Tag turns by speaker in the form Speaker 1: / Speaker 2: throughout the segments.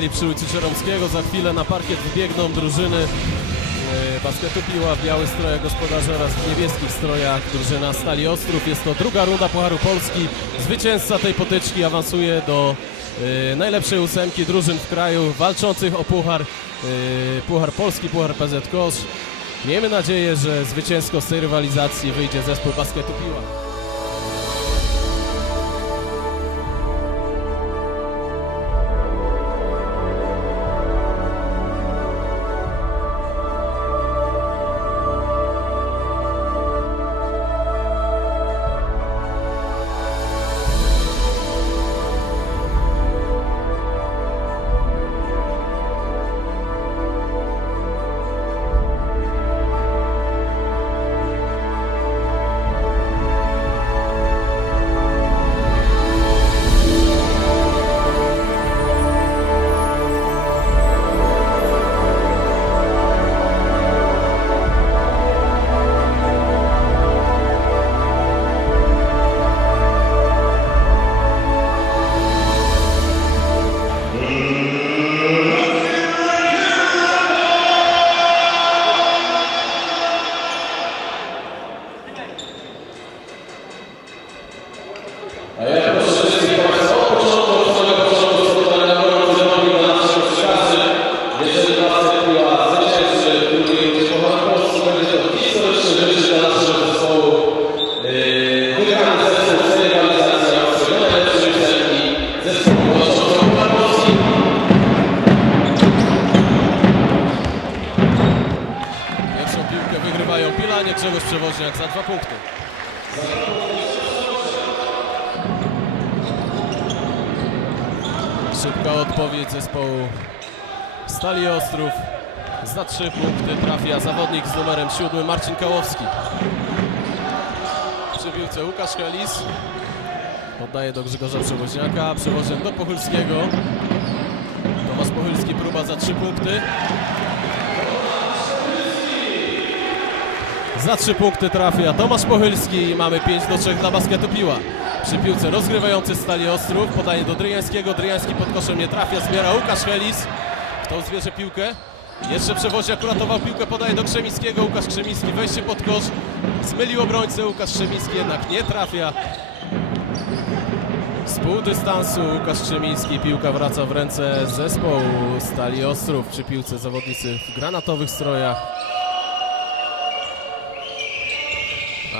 Speaker 1: skali przy ulicy Czeromskiego. Za chwilę na parkiet wbiegną drużyny e, basketu piła w białych strojach gospodarzy oraz w niebieskich strojach drużyna Stali Ostrów. Jest to druga runda Pucharu Polski. Zwycięzca tej potyczki awansuje do e, najlepszej ósemki drużyn w kraju walczących o Puchar, e, Puchar Polski, Puchar PZ Kosz. Miejmy nadzieję, że zwycięsko z tej rywalizacji wyjdzie zespół basketu piła. Zespołu Stali Ostrów. Za trzy punkty trafia zawodnik z numerem siódmym Marcin Kałowski. Przy piłce Łukasz Helis. Oddaje do Grzegorza Przewoźniaka. Przewoźniak do Pochylskiego. Tomasz Pochylski próba za trzy punkty. Za trzy punkty trafia Tomasz Pochylski i mamy 5 do 3 dla basketu Piła. Przy piłce rozgrywający Stali Ostrów, podaje do Dryjańskiego, Dryjański pod koszem nie trafia, zbiera Łukasz Helis. Kto zbierze piłkę? Jeszcze przewoźniak uratował piłkę, podaje do Krzemińskiego, Łukasz Krzemiński, wejście pod kosz, zmylił obrońcę, Łukasz Krzemiński jednak nie trafia. Z pół dystansu Łukasz Krzemiński, piłka wraca w ręce zespołu Stali Ostrów. Przy piłce zawodnicy w granatowych strojach.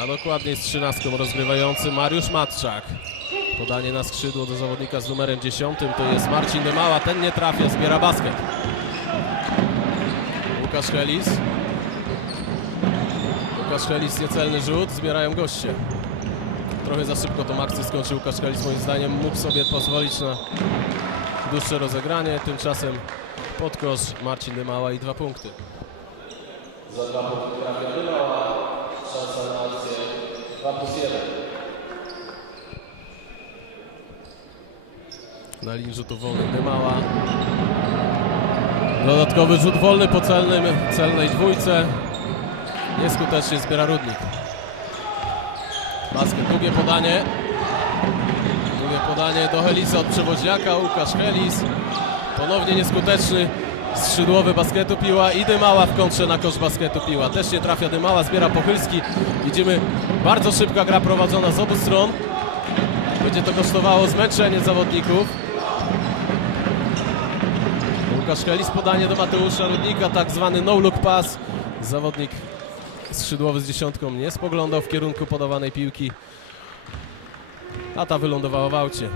Speaker 1: A dokładniej z trzynastką rozgrywający Mariusz Matczak. Podanie na skrzydło do zawodnika z numerem 10 to jest Marcin Dymała. Ten nie trafia, zbiera basket. Łukasz Helis. Łukasz Helis, niecelny rzut, zbierają goście. Trochę za szybko tą akcję skończył Łukasz Helis, moim zdaniem mógł sobie pozwolić na dłuższe rozegranie. Tymczasem pod kosz Marcin Dymała i dwa punkty. Za dwa punkty trafia Dymała. Szansa na akcję 2 plus 1. Na linii rzutu wolnych Dymała. Dodatkowy rzut wolny po celnym, celnej dwójce. Nieskutecznie zbiera Rudnik. Basket, długie podanie. Długie podanie do Helisa od przewoźniaka. Łukasz Helis. Ponownie nieskuteczny skrzydłowy basketu Piła i Dymała w kontrze na kosz basketu Piła. Też nie trafia Dymała, zbiera Pochylski. Widzimy bardzo szybka gra prowadzona z obu stron. Będzie to kosztowało zmęczenie zawodników. Łukasz Helis podanie do Mateusza Rudnika, tak zwany no-look pass. Zawodnik skrzydłowy z dziesiątką nie spoglądał w kierunku podawanej piłki. A ta wylądowała w aucie.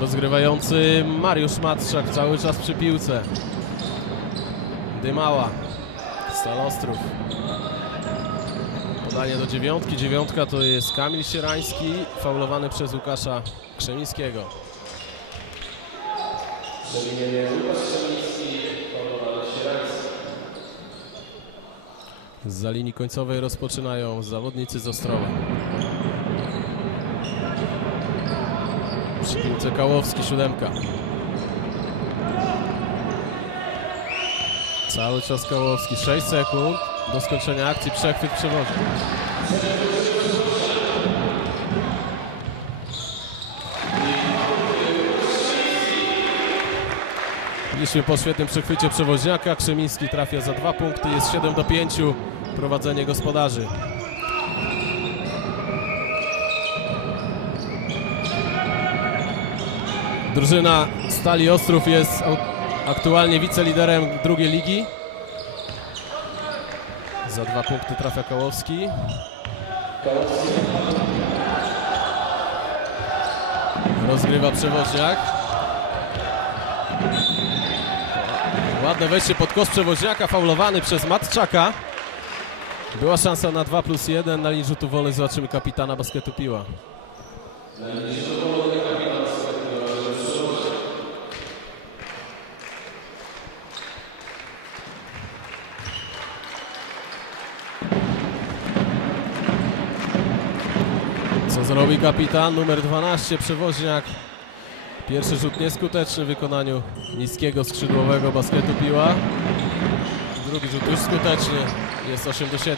Speaker 1: Rozgrywający Mariusz Matczak cały czas przy piłce. Dymała. Stalostrów. Podanie do dziewiątki. Dziewiątka to jest Kamil Sierański, faulowany przez Łukasza Krzemińskiego. Z linii końcowej rozpoczynają zawodnicy z Ostrowa. przy piłce Kałowski, siódemka. Cały czas Kałowski, 6 sekund do skończenia akcji, przechwyt przewozi. Widzieliśmy po świetnym przechwycie przewoźniaka, Krzemiński trafia za dwa punkty, jest 7 do 5, prowadzenie gospodarzy. Drużyna Stali Ostrów jest aktualnie wiceliderem drugiej ligi. Za dwa punkty trafia Kołowski. Rozgrywa przewoźniak. Ładne wejście pod kosz przewoźniaka, faulowany przez Matczaka. Była szansa na 2 plus 1 na linii rzutu wolnych. Zobaczymy kapitana basketu Piła. Zrobi kapitan? Numer 12, przewoźniak. Pierwszy rzut nieskuteczny w wykonaniu niskiego skrzydłowego basketu Piła. Drugi rzut już skuteczny. Jest 8 do 7.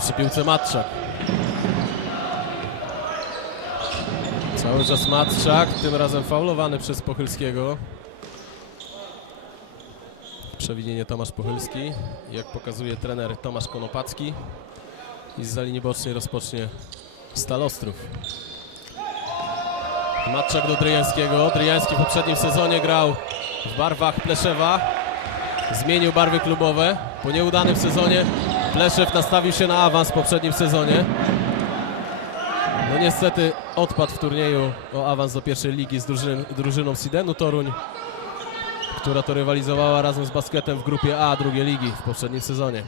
Speaker 1: Przy piłce Matczak. Cały czas Matczak, tym razem faulowany przez Pochylskiego. Przewinienie Tomasz Pochylski. Jak pokazuje trener Tomasz Konopacki. I z linii bocznej rozpocznie Stalostrów. Matczak do Dryjańskiego. Dryjański w poprzednim sezonie grał w barwach Pleszewa. Zmienił barwy klubowe. Po nieudanym sezonie Pleszew nastawił się na awans w poprzednim sezonie. No niestety odpadł w turnieju o awans do pierwszej ligi z drużyn, drużyną Sidenu Toruń, która to rywalizowała razem z basketem w grupie A drugiej ligi w poprzednim sezonie.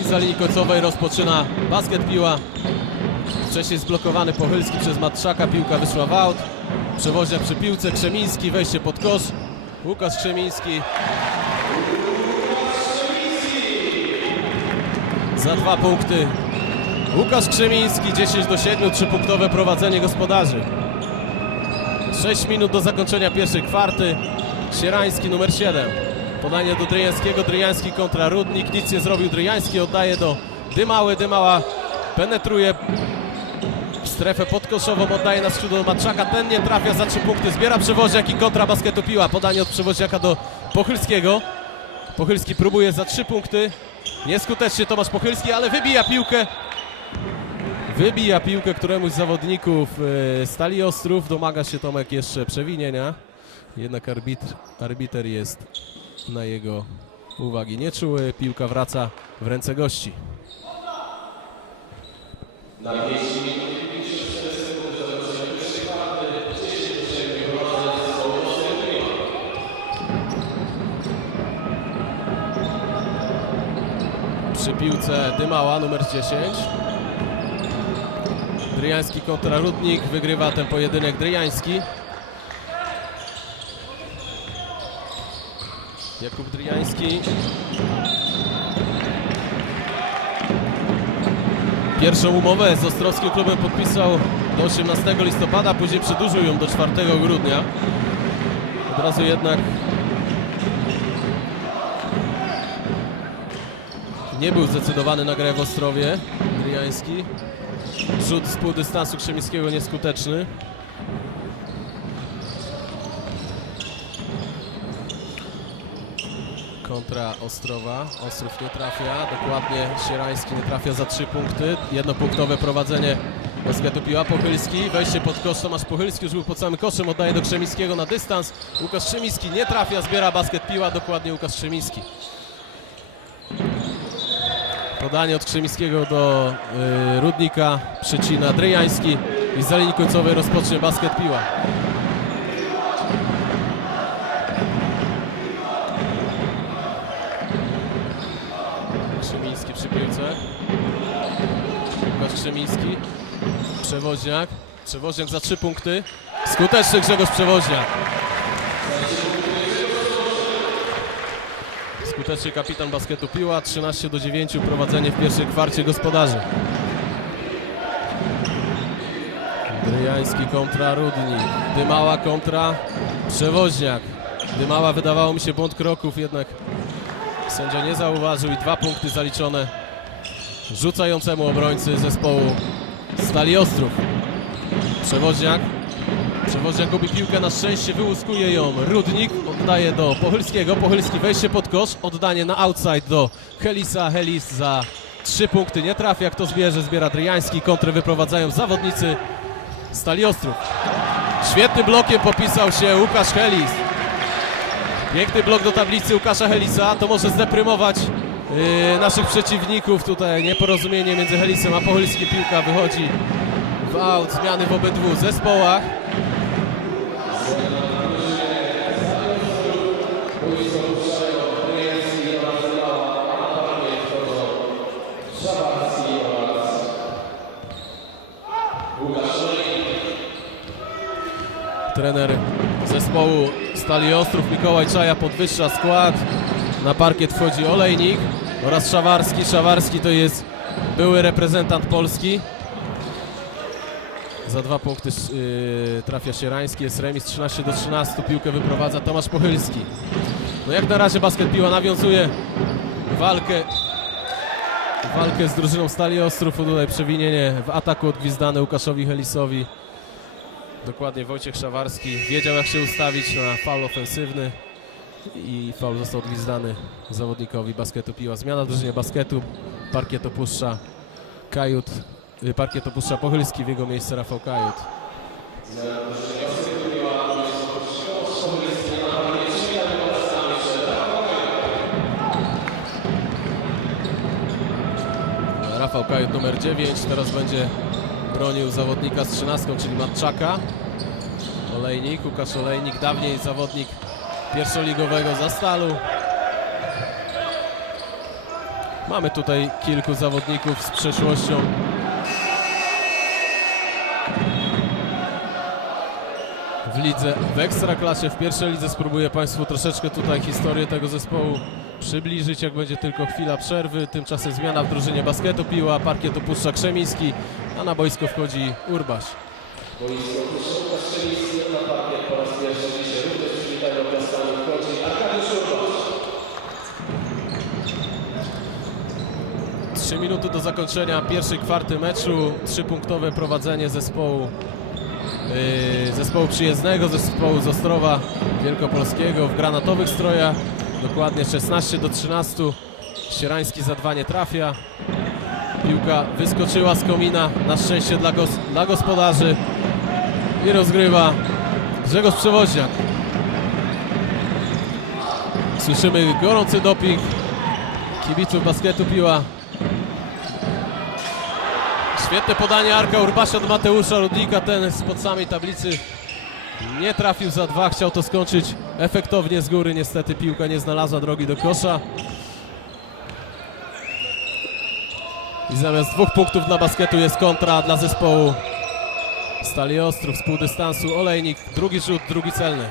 Speaker 1: I za linii końcowej rozpoczyna basket piła. Wcześniej zblokowany Pochylski przez Matczaka, piłka wyszła w aut. Przewoźniak przy piłce, Krzemiński, wejście pod kosz. Łukasz Krzemiński. Za dwa punkty. Łukasz Krzemiński, 10 do 7, trzypunktowe prowadzenie gospodarzy. 6 minut do zakończenia pierwszej kwarty. Sierański numer 7. Podanie do Dryjańskiego, Dryjański kontra Rudnik. Nic nie zrobił Dryjański, oddaje do Dymały. Dymała penetruje strefę podkoszową, oddaje na skrzydło do Matczaka. Ten nie trafia za 3 punkty. Zbiera przewoźniak i kontra basketu piła. Podanie od przewoźniaka do Pochylskiego. Pochylski próbuje za 3 punkty. Nieskutecznie Tomasz Pochylski, ale wybija piłkę. Wybija piłkę któremuś z zawodników e, Stali Ostrów. Domaga się Tomek jeszcze przewinienia. Jednak arbitr, arbiter jest na jego uwagi nieczuły. Piłka wraca w ręce gości. Przy piłce Dymała numer 10. Dryjański kontra Rudnik. Wygrywa ten pojedynek Dryjański. Jakub Dryjański. Pierwszą umowę z Ostrowskim klubem podpisał do 18 listopada, później przedłużył ją do 4 grudnia. Od razu jednak nie był zdecydowany na grę w Ostrowie. Dryjański. Rzut z pół dystansu Krzemińskiego nieskuteczny. Kontra Ostrowa. Ostrów nie trafia. Dokładnie Sierański nie trafia za trzy punkty. Jednopunktowe prowadzenie basketu piła. Pochylski. Wejście pod kosz. Tomasz Pochylski już był pod samym koszem. Oddaje do Krzemińskiego na dystans. Łukasz Krzemiński nie trafia. Zbiera basket piła. Dokładnie Łukasz Krzemiński. Podanie od Krzemińskiego do y, Rudnika, przycina Dryjański i za linii końcowej rozpocznie basket piła. Krzemiński przy piłce. Łukasz Krzemiński, Przewoźniak, Przewoźniak za trzy punkty. Skuteczny Grzegorz Przewoźniak. Skutecznie kapitan basketu Piła, 13 do 9 prowadzenie w pierwszej kwarcie gospodarzy. Dryjański kontra Rudnik, Dymała kontra Przewoźniak. Dymała wydawało mi się błąd kroków, jednak sędzia nie zauważył i dwa punkty zaliczone rzucającemu obrońcy zespołu Stali Ostrów. Przewoźniak. Przewoźniak gubi piłkę, na szczęście wyłuskuje ją Rudnik, oddaje do Pochylskiego, Pochylski wejście pod kosz, oddanie na outside do Helisa, Helis za trzy punkty nie trafia, kto zbierze, zbiera Dryjański, kontrę wyprowadzają zawodnicy Stali Ostrów. Świetnym blokiem popisał się Łukasz Helis. Piękny blok do tablicy Łukasza Helisa, to może zdeprymować yy, naszych przeciwników, tutaj nieporozumienie między Helisem a Pochylskim, piłka wychodzi w aut, zmiany w obydwu zespołach. Trener zespołu Stali Ostrów Mikołaj Czaja podwyższa skład. Na parkiet wchodzi Olejnik oraz Szawarski. Szawarski to jest były reprezentant Polski. Za dwa punkty yy, trafia Sierański, jest remis 13 do 13, piłkę wyprowadza Tomasz Pochylski. No jak na razie basket piła nawiązuje walkę walkę z drużyną Stali Ostrów, tutaj przewinienie w ataku odgwizdane Łukaszowi Helisowi. Dokładnie Wojciech Szawarski wiedział jak się ustawić na faul ofensywny i faul został odgwizdany zawodnikowi basketu piła. Zmiana w drużynie basketu, parkiet opuszcza Kajut, y, parkiet opuszcza Pochylski, w jego miejsce Rafał Kajut. Rafał Kajut numer 9, teraz będzie bronił zawodnika z 13, czyli Matczaka. Olejnik, Łukasz Olejnik, dawniej zawodnik pierwszoligowego za Stalu. Mamy tutaj kilku zawodników z przeszłością. W lidze, w ekstraklasie, w pierwszej lidze spróbuję Państwu troszeczkę tutaj historię tego zespołu przybliżyć, jak będzie tylko chwila przerwy. Tymczasem zmiana w drużynie basketu piła, parkiet opuszcza Krzemiński, a na boisko wchodzi Urbaś. Trzy minuty do zakończenia pierwszej kwarty meczu. Trzypunktowe prowadzenie zespołu yy, zespołu przyjezdnego, zespołu z Ostrowa Wielkopolskiego w granatowych strojach. Dokładnie 16 do 13. Sierański za dwa nie trafia. Piłka wyskoczyła z komina, na szczęście dla, gos dla gospodarzy. I rozgrywa Grzegorz Przewoźniak. Słyszymy gorący doping kibiców basketu piła. Świetne podanie Arka Urbasia od Mateusza Rudnika, ten spod samej tablicy nie trafił za dwa, chciał to skończyć efektownie z góry, niestety piłka nie znalazła drogi do kosza. I zamiast dwóch punktów dla basketu jest kontra dla zespołu Stali Ostrów z pół dystansu. Olejnik, drugi rzut, drugi celny.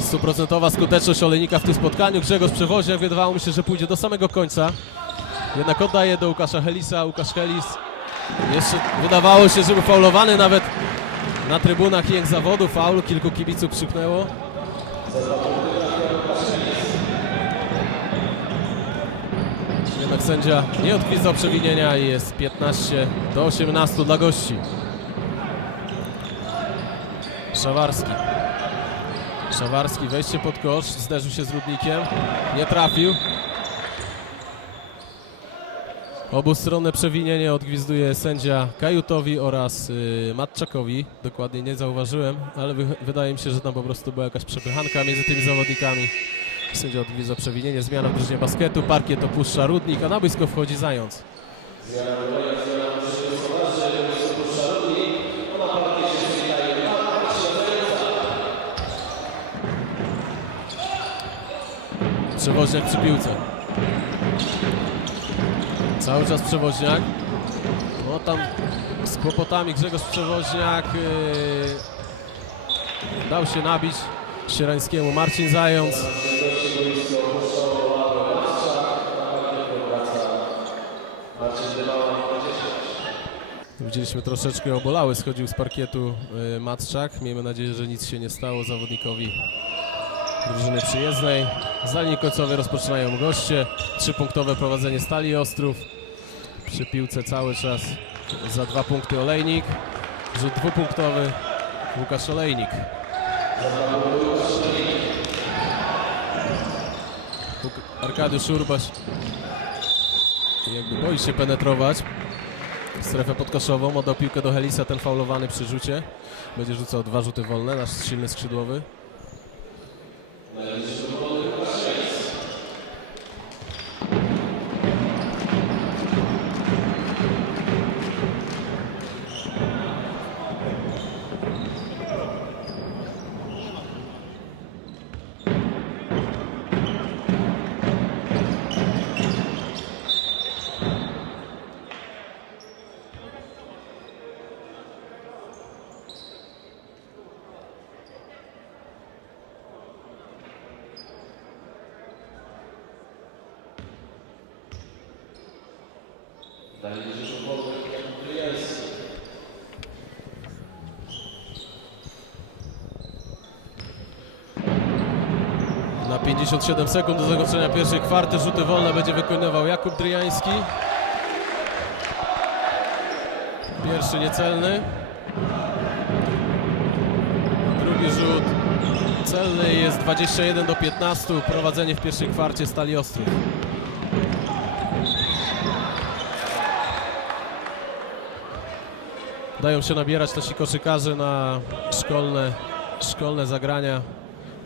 Speaker 1: Stuprocentowa skuteczność Olejnika w tym spotkaniu. Grzegorz Przewoźniak wydawało mi się, że pójdzie do samego końca. Jednak oddaje do Łukasza Helisa. Łukasz Helis jeszcze wydawało się, że był faulowany nawet na trybunach jęk zawodu. Faulu kilku kibiców krzyknęło. Jednak sędzia nie odgwizdał przewinienia i jest 15 do 18 dla gości. Szawarski. Szawarski wejście pod kosz, zderzył się z Rudnikiem, nie trafił. Obustronne przewinienie odgwizduje sędzia Kajutowi oraz y, Matczakowi. Dokładnie nie zauważyłem, ale wy, wydaje mi się, że tam po prostu była jakaś przepychanka między tymi zawodnikami. Sędzia odgwizda przewinienie, zmiana w drużynie basketu, parkiet opuszcza Rudnik, a na boisko wchodzi Zając. Przewoźniak przy piłce. Cały czas przewoźniak. No tam z kłopotami Grzegorz Przewoźniak yy, dał się nabić Sierańskiemu. Marcin Zając. Widzieliśmy troszeczkę obolały, schodził z parkietu yy, Matczak. Miejmy nadzieję, że nic się nie stało zawodnikowi drużyny przyjezdnej. Z linii końcowej rozpoczynają goście. Trzypunktowe prowadzenie Stali Ostrów. Przy piłce cały czas za dwa punkty Olejnik. Rzut dwupunktowy Łukasz Olejnik. Arkadiusz Urbaś jakby boi się penetrować strefę podkoszową. Oddał piłkę do Helisa, ten faulowany przy rzucie. Będzie rzucał dwa rzuty wolne, nasz silny skrzydłowy. Na 57 sekund do zakończenia pierwszej kwarty rzuty wolne będzie wykonywał Jakub Dryjański. Pierwszy niecelny. Drugi rzut celny jest 21 do 15. Prowadzenie w pierwszej kwarcie Stali Ostrów. Dają się nabierać nasi koszykarze na szkolne, szkolne zagrania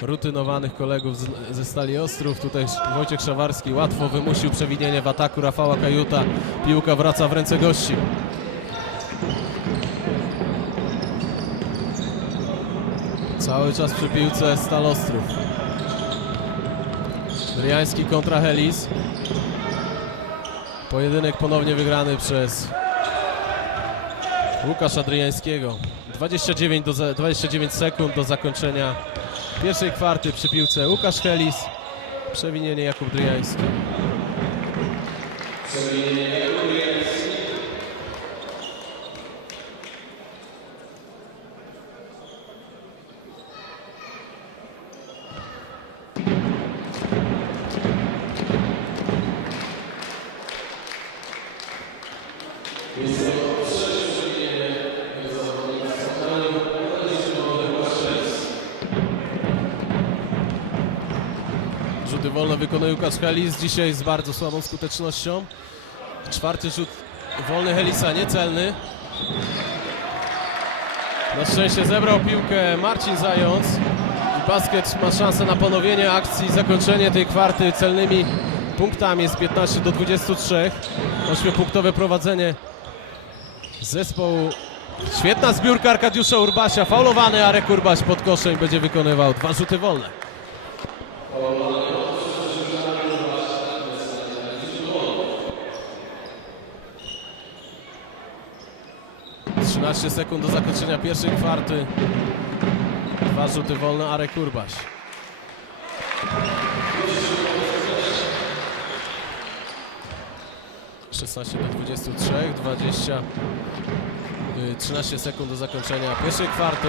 Speaker 1: rutynowanych kolegów z, ze Stali Ostrów. Tutaj Wojciech Szawarski łatwo wymusił przewinienie w ataku Rafała Kajuta. Piłka wraca w ręce gości. Cały czas przy piłce Stal Ostrów. Driański kontra Helis. Pojedynek ponownie wygrany przez Łukasza Dryjańskiego. 29, do, za- 29 sekund do zakończenia pierwszej kwarty przy piłce Łukasz Helis. Przewinienie Jakub Dryjański. Rzuty wolne wykonuje Łukasz Helis. Dzisiaj z bardzo słabą skutecznością. Czwarty rzut wolny Helisa, niecelny. Na szczęście zebrał piłkę Marcin Zając. I basket ma szansę na ponowienie akcji, zakończenie tej kwarty celnymi punktami z 15 do 23. Ośmiopunktowe prowadzenie zespołu. Świetna zbiórka Arkadiusza Urbasia. Faulowany Arek Urbaś pod koszem będzie wykonywał dwa rzuty wolne. 13 sekund do zakończenia pierwszej kwarty. Dwa rzuty wolne, Arek Urbaś. Szesnaście do 23, 20, y, 13 sekund do zakończenia pierwszej kwarty.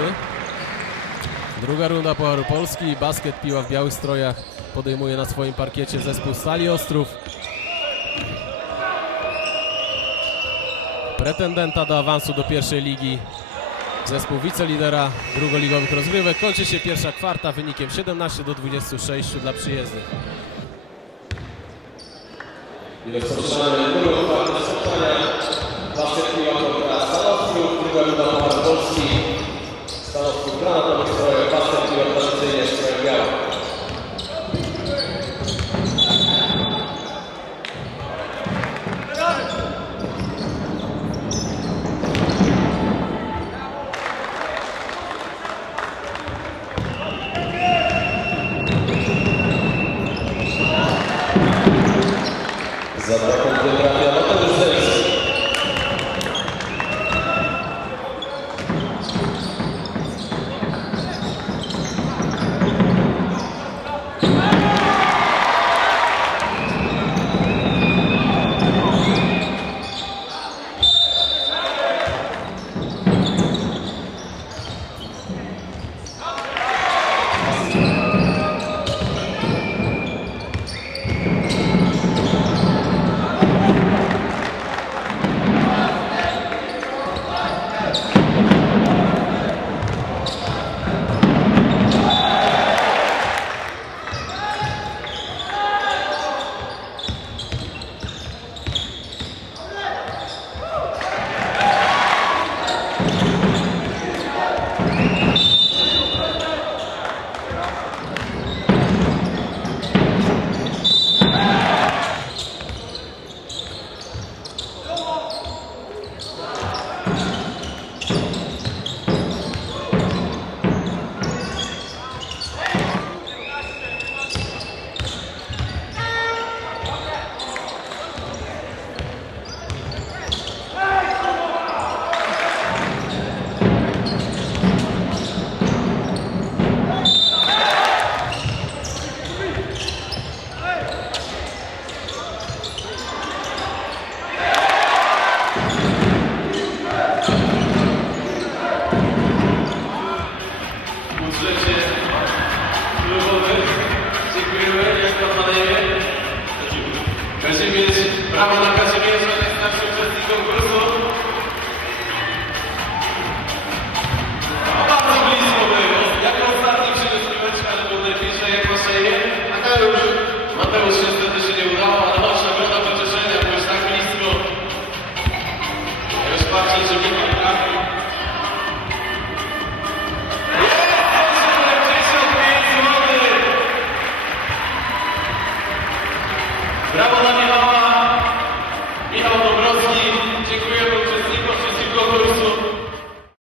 Speaker 1: Druga runda Pucharu Polski. Basket Piła w białych strojach podejmuje na swoim parkiecie zespół Stali Ostrów. Pretendenta do awansu do pierwszej ligi. Zespół wicelidera drugoligowych rozgrywek. Kończy się pierwsza kwarta wynikiem 17 do 26 dla przyjezdnych.
Speaker 2: I rozpoczynamy drugą kwartę spotkania. Basket Piła kontra Stanowców, druga Puchar Polski. Stanowców granatowy